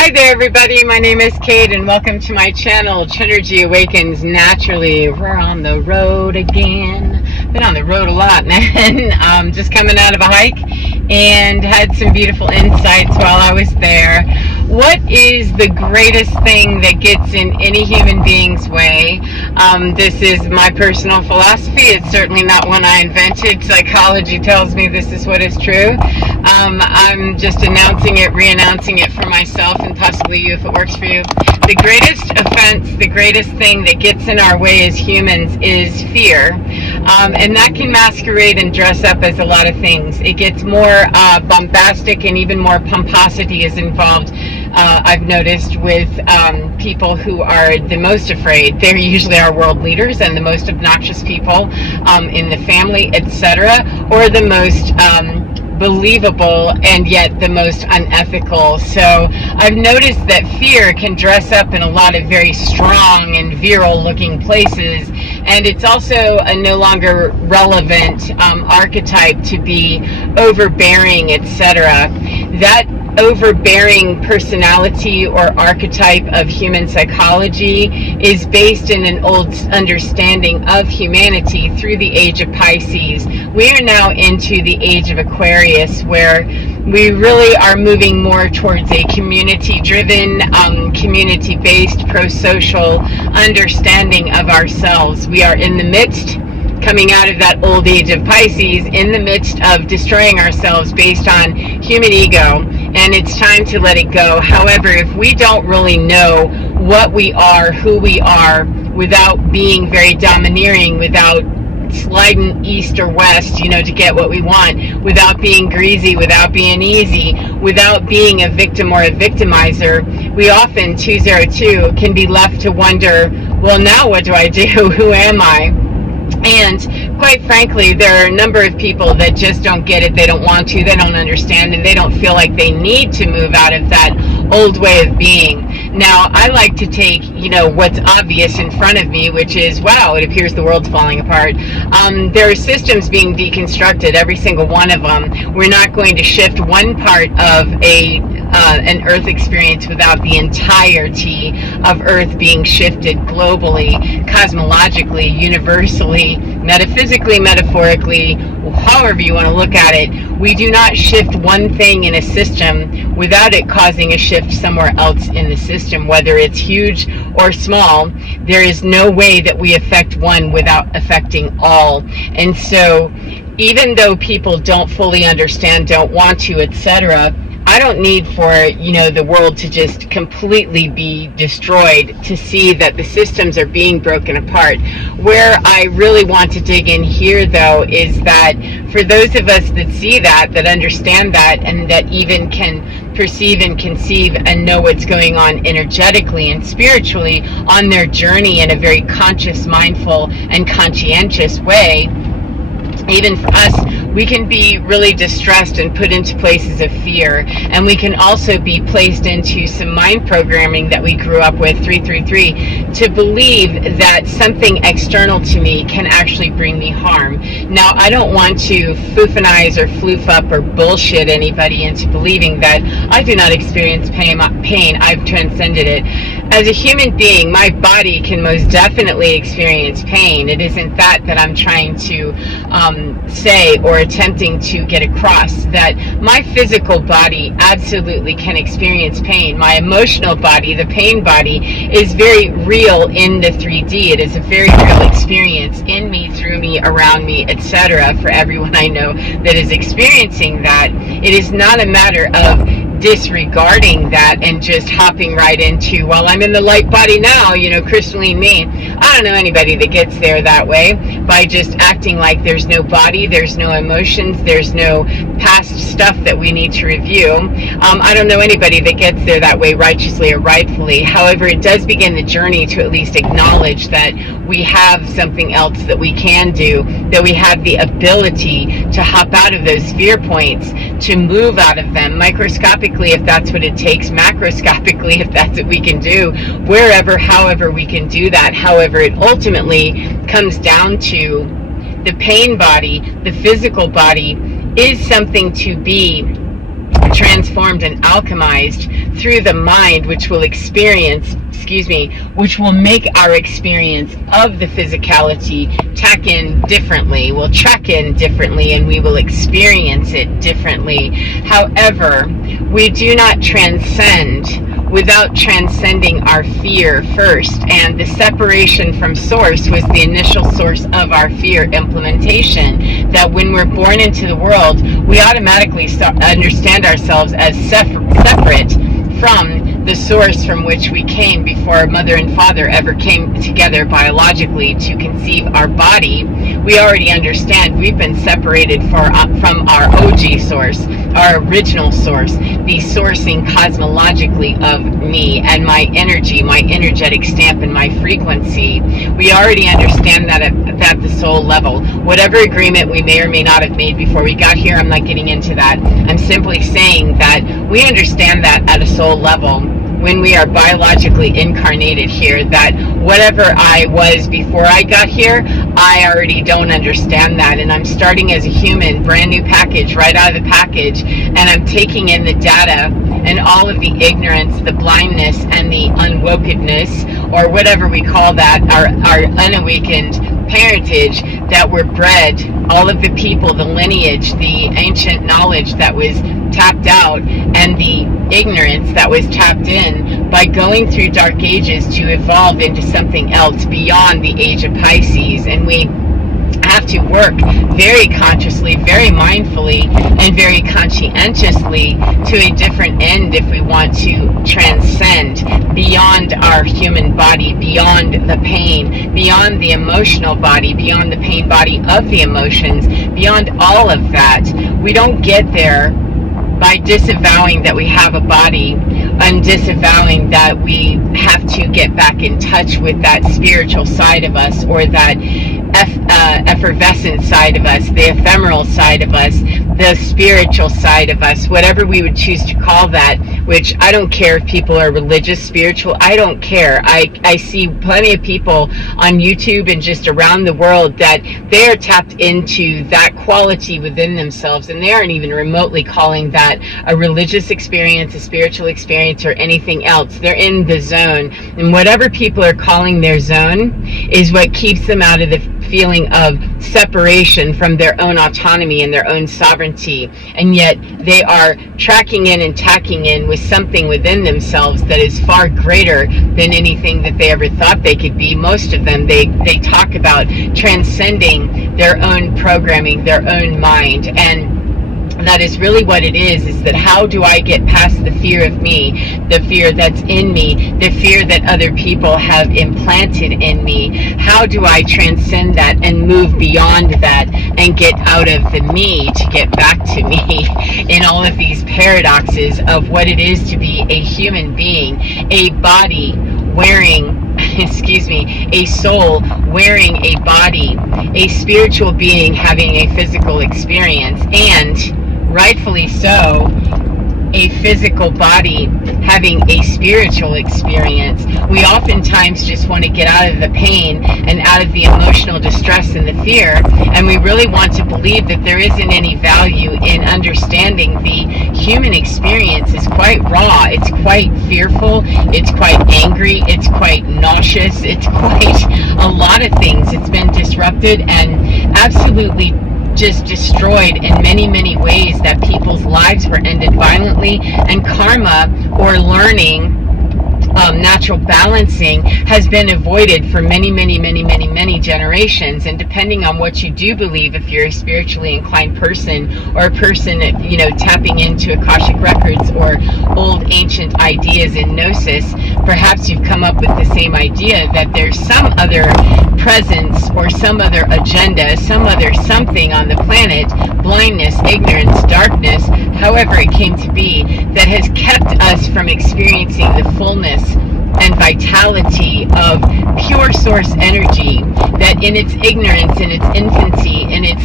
Hi there everybody, my name is Kate and welcome to my channel, Trinergy Awakens Naturally. We're on the road again. Been on the road a lot, man. Just coming out of a hike and had some beautiful insights while I was there. What is the greatest thing that gets in any human being's way? This is my personal philosophy. It's certainly not one I invented. Psychology tells me this is what is true. I'm just announcing it, re-announcing it for myself and possibly you if it works for you. The greatest offense, the greatest thing that gets in our way as humans is fear. And that can masquerade and dress up as a lot of things. It gets more bombastic and even more pomposity is involved. I've noticed with people who are the most afraid. They're usually our world leaders and the most obnoxious people in the family, etc., or the most believable and yet the most unethical. So I've noticed that fear can dress up in a lot of very strong and virile looking places, and it's also a no longer relevant archetype to be overbearing, etc. That overbearing personality or archetype of human psychology is based in an old understanding of humanity through the age of Pisces. We are now into the age of Aquarius, where we really are moving more towards a community-driven, community-based, pro-social understanding of ourselves. We are in the midst, coming out of that old age of Pisces, in the midst of destroying ourselves based on human ego, and it's time to let it go. However, if we don't really know what we are, who we are, without being very domineering, without sliding east or west, to get what we want, without being greasy, without being easy, without being a victim or a victimizer, we often, 202, can be left to wonder, well, now what do I do? Who am I? And quite frankly, there are a number of people that just don't get it. They don't want to, they don't understand, and they don't feel like they need to move out of that old way of being. Now, I like to take, what's obvious in front of me, which is, wow, it appears the world's falling apart. There are systems being deconstructed, every single one of them. We're not going to shift one part of an Earth experience without the entirety of Earth being shifted globally, cosmologically, universally, metaphysically, metaphorically, however you want to look at it. We do not shift one thing in a system without it causing a shift somewhere else in the system, whether it's huge or small. There is no way that we affect one without affecting all. And so even though people don't fully understand, don't want to, etc., I don't need for, the world to just completely be destroyed to see that the systems are being broken apart. Where I really want to dig in here, though, is that for those of us that see that understand that, and that even can perceive and conceive and know what's going on energetically and spiritually on their journey in a very conscious, mindful, and conscientious way, even for us, we can be really distressed and put into places of fear, and we can also be placed into some mind programming that we grew up with, 333, to believe that something external to me can actually bring me harm. Now, I don't want to foofanize or floof up or bullshit anybody into believing that I do not experience pain. I've transcended it. As a human being, my body can most definitely experience pain. It isn't that I'm trying to say or attempting to get across, that my physical body absolutely can experience pain. My emotional body, the pain body, is very real in the 3D. It is a very real experience in me, through me, around me, etc. For everyone I know that is experiencing that, it is not a matter of disregarding that and just hopping right into, well, I'm in the light body now, crystalline me. I don't know anybody that gets there that way by just acting like there's no body, there's no emotions, there's no past stuff that we need to review. I don't know anybody that gets there that way, righteously or rightfully. However, it does begin the journey to at least acknowledge that we have something else that we can do, that we have the ability to hop out of those fear points, to move out of them microscopically if that's what it takes, macroscopically if that's what we can do, wherever, however we can do that. However, it ultimately comes down to the pain body, the physical body, is something to be transformed and alchemized through the mind, which will which will make our experience of the physicality tack in differently, will track in differently, and we will experience it differently. However, we do not transcend without transcending our fear first, and the separation from source was the initial source of our fear implementation. That when we're born into the world, we automatically understand ourselves as separate from the source from which we came before mother and father ever came together biologically to conceive our body. We already understand we've been separated from our OG source, our original source, the sourcing cosmologically of me and my energy, my energetic stamp, and my frequency. We already understand that at the soul level. Whatever agreement we may or may not have made before we got here, I'm not getting into that. I'm simply saying that we understand that at a soul level when we are biologically incarnated here, that whatever I was before I got here, I already don't understand that, and I'm starting as a human, brand new package, right out of the package, and I'm taking in the data and all of the ignorance, the blindness, and the unwokedness, or whatever we call that, our unawakened parentage that were bred, all of the people, the lineage, the ancient knowledge that was tapped out, and the ignorance that was tapped in by going through dark ages to evolve into something else beyond the age of Pisces. And we have to work very consciously, very mindfully, and very conscientiously to a different end if we want to transcend beyond our human body, beyond the pain, beyond the emotional body, beyond the pain body of the emotions, beyond all of that. We don't get there by disavowing that we have a body and disavowing that we have to get back in touch with that spiritual side of us, or that effervescent side of us, the ephemeral side of us, the spiritual side of us, whatever we would choose to call that, which I don't care if people are religious, spiritual, I don't care. I see plenty of people on YouTube and just around the world that they are tapped into that quality within themselves, and they aren't even remotely calling that a religious experience, a spiritual experience, or anything else. They're in the zone, and whatever people are calling their zone is what keeps them out of the feeling of separation from their own autonomy and their own sovereignty, and yet they are tracking in and tacking in with something within themselves that is far greater than anything that they ever thought they could be. Most of them, they talk about transcending their own programming, their own mind, and that is really what it is that how do I get past the fear of me, the fear that's in me, the fear that other people have implanted in me? How do I transcend that and move beyond that and get out of the me to get back to me in all of these paradoxes of what it is to be a human being, a body wearing a soul wearing a body, a spiritual being having a physical experience, and rightfully so, a physical body having a spiritual experience. We oftentimes just want to get out of the pain and out of the emotional distress and the fear, and we really want to believe that there isn't any value in understanding the human experience is quite raw, it's quite fearful, it's quite angry, it's quite nauseous, it's quite a lot of things. It's been disrupted and absolutely just destroyed in many, many ways, that people's lives were ended violently, and karma, or learning, natural balancing, has been avoided for many, many, many, many, many generations. And depending on what you do believe, if you're a spiritually inclined person, or a person, tapping into Akashic records or old ancient ideas in Gnosis, perhaps you've come up with the same idea that there's some other presence or some other agenda, some other something on the planet, blindness, ignorance, darkness, however it came to be, that has kept us from experiencing the fullness and vitality of pure source energy, that in its ignorance, in its infancy, in its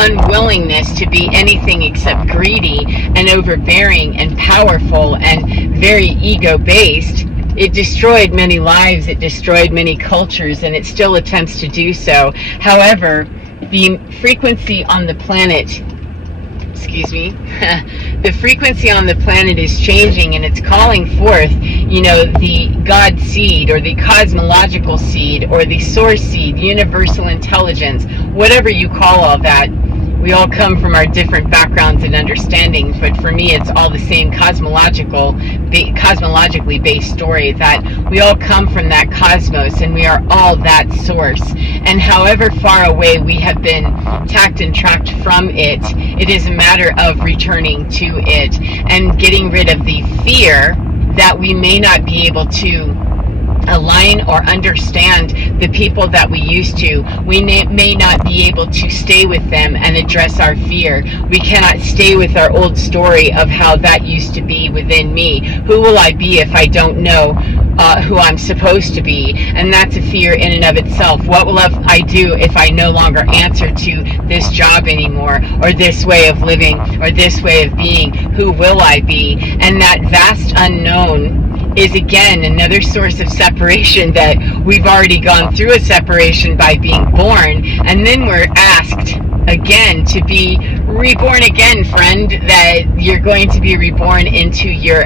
unwillingness to be anything except greedy and overbearing and powerful and very ego-based, it destroyed many lives, it destroyed many cultures, and it still attempts to do so. However, the frequency on the planet excuse me, the frequency on the planet is changing, and it's calling forth, the God seed, or the cosmological seed, or the source seed, universal intelligence, whatever you call all that. We all come from our different backgrounds and understandings, but for me, it's all the same cosmologically based story, that we all come from that cosmos, and we are all that source. And however far away we have been tacked and tracked from it, it is a matter of returning to it and getting rid of the fear that we may not be able to align or understand the people that we used to. We may not be able to stay with them and address our fear. We cannot stay with our old story of how that used to be within me. Who will I be if I don't know who I'm supposed to be? And that's a fear in and of itself. What will I do if I no longer answer to this job anymore, or this way of living, or this way of being? Who will I be? And that vast unknown is again another source of separation, that we've already gone through a separation by being born, and then we're asked again to be reborn again, friend, that you're going to be reborn into your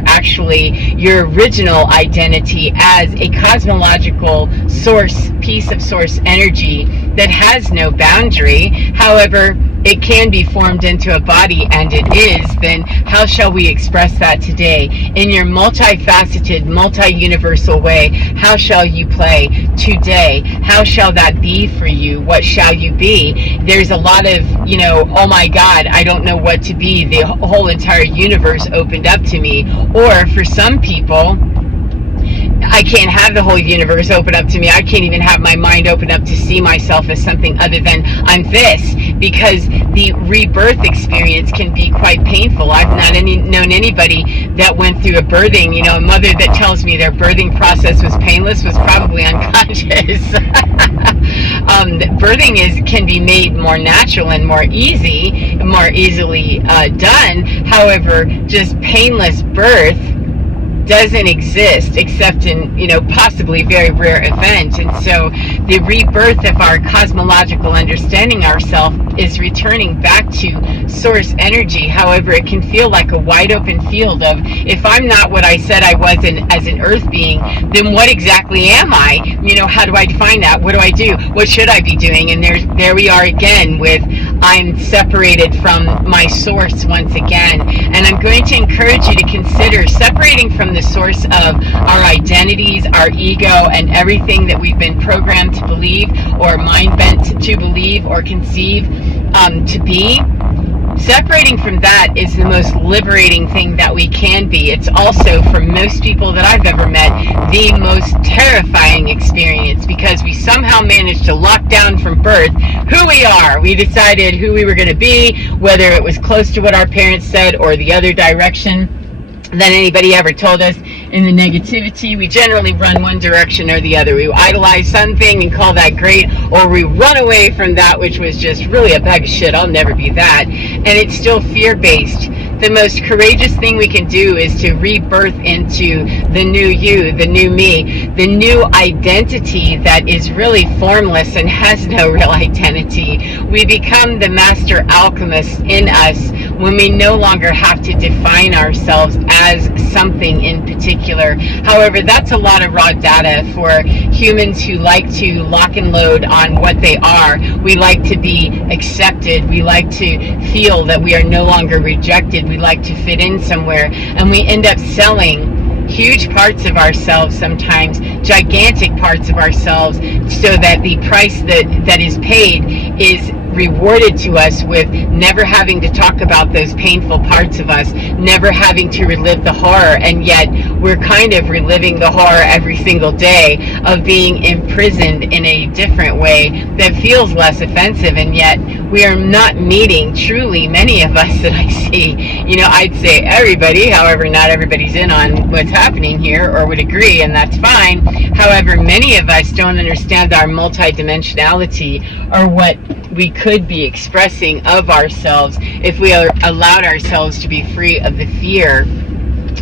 original identity as a cosmological source, piece of source energy that has no boundary. However, it can be formed into a body, and it is. Then how shall we express that today in your multifaceted, multi-universal way? How shall you play today? How shall that be for you? What shall you be? There's a lot of, oh my God, I don't know what to be. The whole entire universe opened up to me. Or for some people, I can't have the whole universe open up to me. I can't even have my mind open up to see myself as something other than I'm this, because the rebirth experience can be quite painful. I've not known anybody that went through a birthing. A mother that tells me their birthing process was painless was probably unconscious. Birthing can be made more natural and more easily done. However, just painless birth doesn't exist except in possibly very rare event. And so the rebirth of our cosmological understanding ourselves is returning back to source energy. However, it can feel like a wide open field of, if I'm not what I said I was as an earth being, then what exactly am I? How do I define that? What do I do? What should I be doing? And there we are again with, I'm separated from my source once again. And I'm going to encourage you to consider separating from the source of our identities, our ego, and everything that we've been programmed to believe, or mind bent to believe or conceive to be. Separating from that is the most liberating thing that we can be. It's also, for most people that I've ever met, the most terrifying experience, because we somehow managed to lock down from birth who we are. We decided who we were going to be, whether it was close to what our parents said or the other direction than anybody ever told us. In the negativity, we generally run one direction or the other. We idolize something and call that great, or we run away from that which was just really a bag of shit. I'll never be that. And it's still fear-based. The most courageous thing we can do is to rebirth into the new you, the new me, the new identity that is really formless and has no real identity. We become the master alchemist in us when we no longer have to define ourselves as something in particular. However, that's a lot of raw data for humans who like to lock and load on what they are. We like to be accepted. We like to feel that we are no longer rejected. We like to fit in somewhere, and we end up selling huge parts of ourselves, sometimes gigantic parts of ourselves, so that the price that is paid is rewarded to us with never having to talk about those painful parts of us, never having to relive the horror. And yet we're kind of reliving the horror every single day of being imprisoned in a different way that feels less offensive. And yet we are not meeting, truly, many of us that I see, I'd say everybody, however, not everybody's in on what's happening here or would agree, and that's fine. However, many of us don't understand our multidimensionality, or what we could be expressing of ourselves if we allowed ourselves to be free of the fear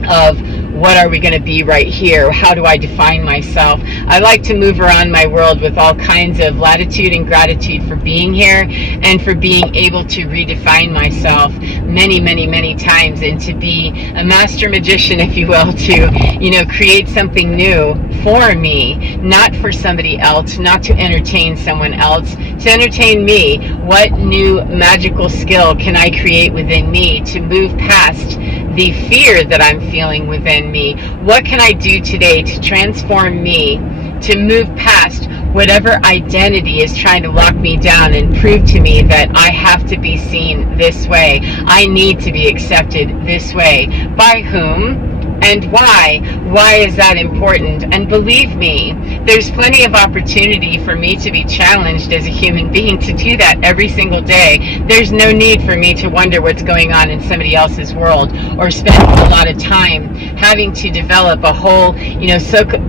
of what are we going to be right here? How do I define myself? I like to move around my world with all kinds of latitude and gratitude for being here and for being able to redefine myself many, many, many times, and to be a master magician, if you will, to, create something new for me, not for somebody else, not to entertain someone else, to entertain me. What new magical skill can I create within me to move past the fear that I'm feeling within me? What can I do today to transform me, to move past whatever identity is trying to lock me down and prove to me that I have to be seen this way? I need to be accepted this way. By whom? And why? Why is that important? And believe me, there's plenty of opportunity for me to be challenged as a human being to do that every single day. There's no need for me to wonder what's going on in somebody else's world, or spend a lot of time having to develop a whole,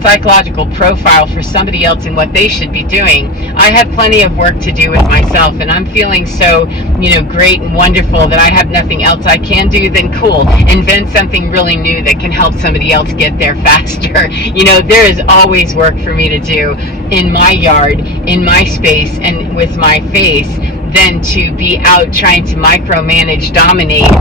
psychological profile for somebody else and what they should be doing. I have plenty of work to do with myself, and I'm feeling so, great and wonderful that I have nothing else I can do. Then cool, invent something really new that can help somebody else get there faster. There is always work for me to do in my yard, in my space, and with my face, than to be out trying to micromanage, dominate,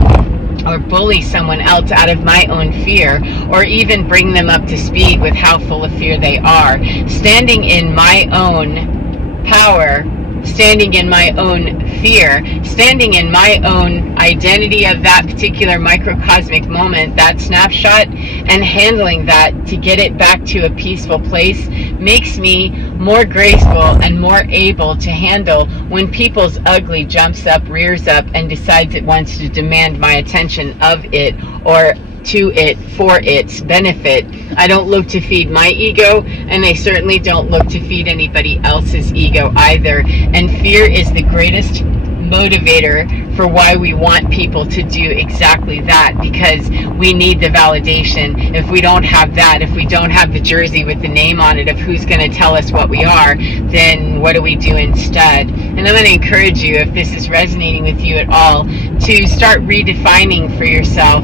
or bully someone else out of my own fear, or even bring them up to speed with how full of fear they are. Standing in my own power, standing in my own fear, standing in my own identity of that particular microcosmic moment, that snapshot, and handling that to get it back to a peaceful place, makes me more graceful and more able to handle when people's ugly jumps up, rears up, and decides it wants to demand my attention of it, or to it, for its benefit. I don't look to feed my ego, and I certainly don't look to feed anybody else's ego either. And fear is the greatest motivator for why we want people to do exactly that, because we need the validation. If we don't have that, if we don't have the jersey with the name on it of who's going to tell us what we are, then what do we do instead? And I'm going to encourage you, if this is resonating with you at all, to start redefining for yourself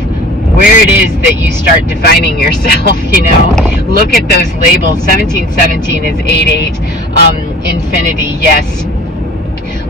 where it is that you start defining yourself. Look at those labels. 1717 is 88, infinity, yes.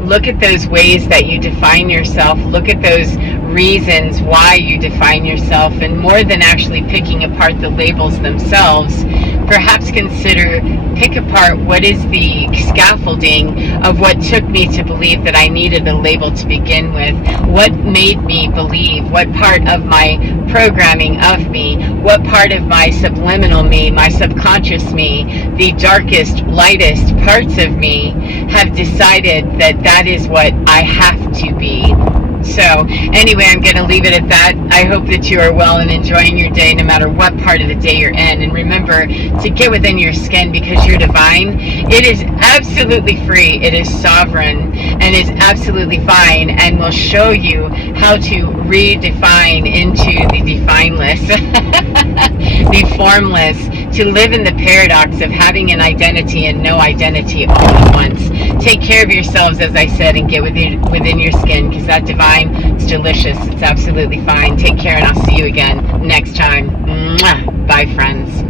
Look at those ways that you define yourself. Look at those reasons why you define yourself, and more than actually picking apart the labels themselves, perhaps pick apart what is the scaffolding of what took me to believe that I needed a label to begin with. What made me believe? What part of my programming of me, what part of my subliminal me, my subconscious me, the darkest, lightest parts of me have decided that that is what I have to be? So anyway, I'm going to leave it at that. I hope that you are well and enjoying your day, no matter what part of the day you're in. And remember to get within your skin, because you're divine. It is absolutely free. It is sovereign, and is absolutely fine, and will show you how to redefine into the defineless, the formless, to live in the paradox of having an identity and no identity all at once. Take care of yourselves, as I said, and get within your skin, because that divine, it's delicious. It's absolutely fine. Take care, and I'll see you again next time. Mwah. Bye, friends.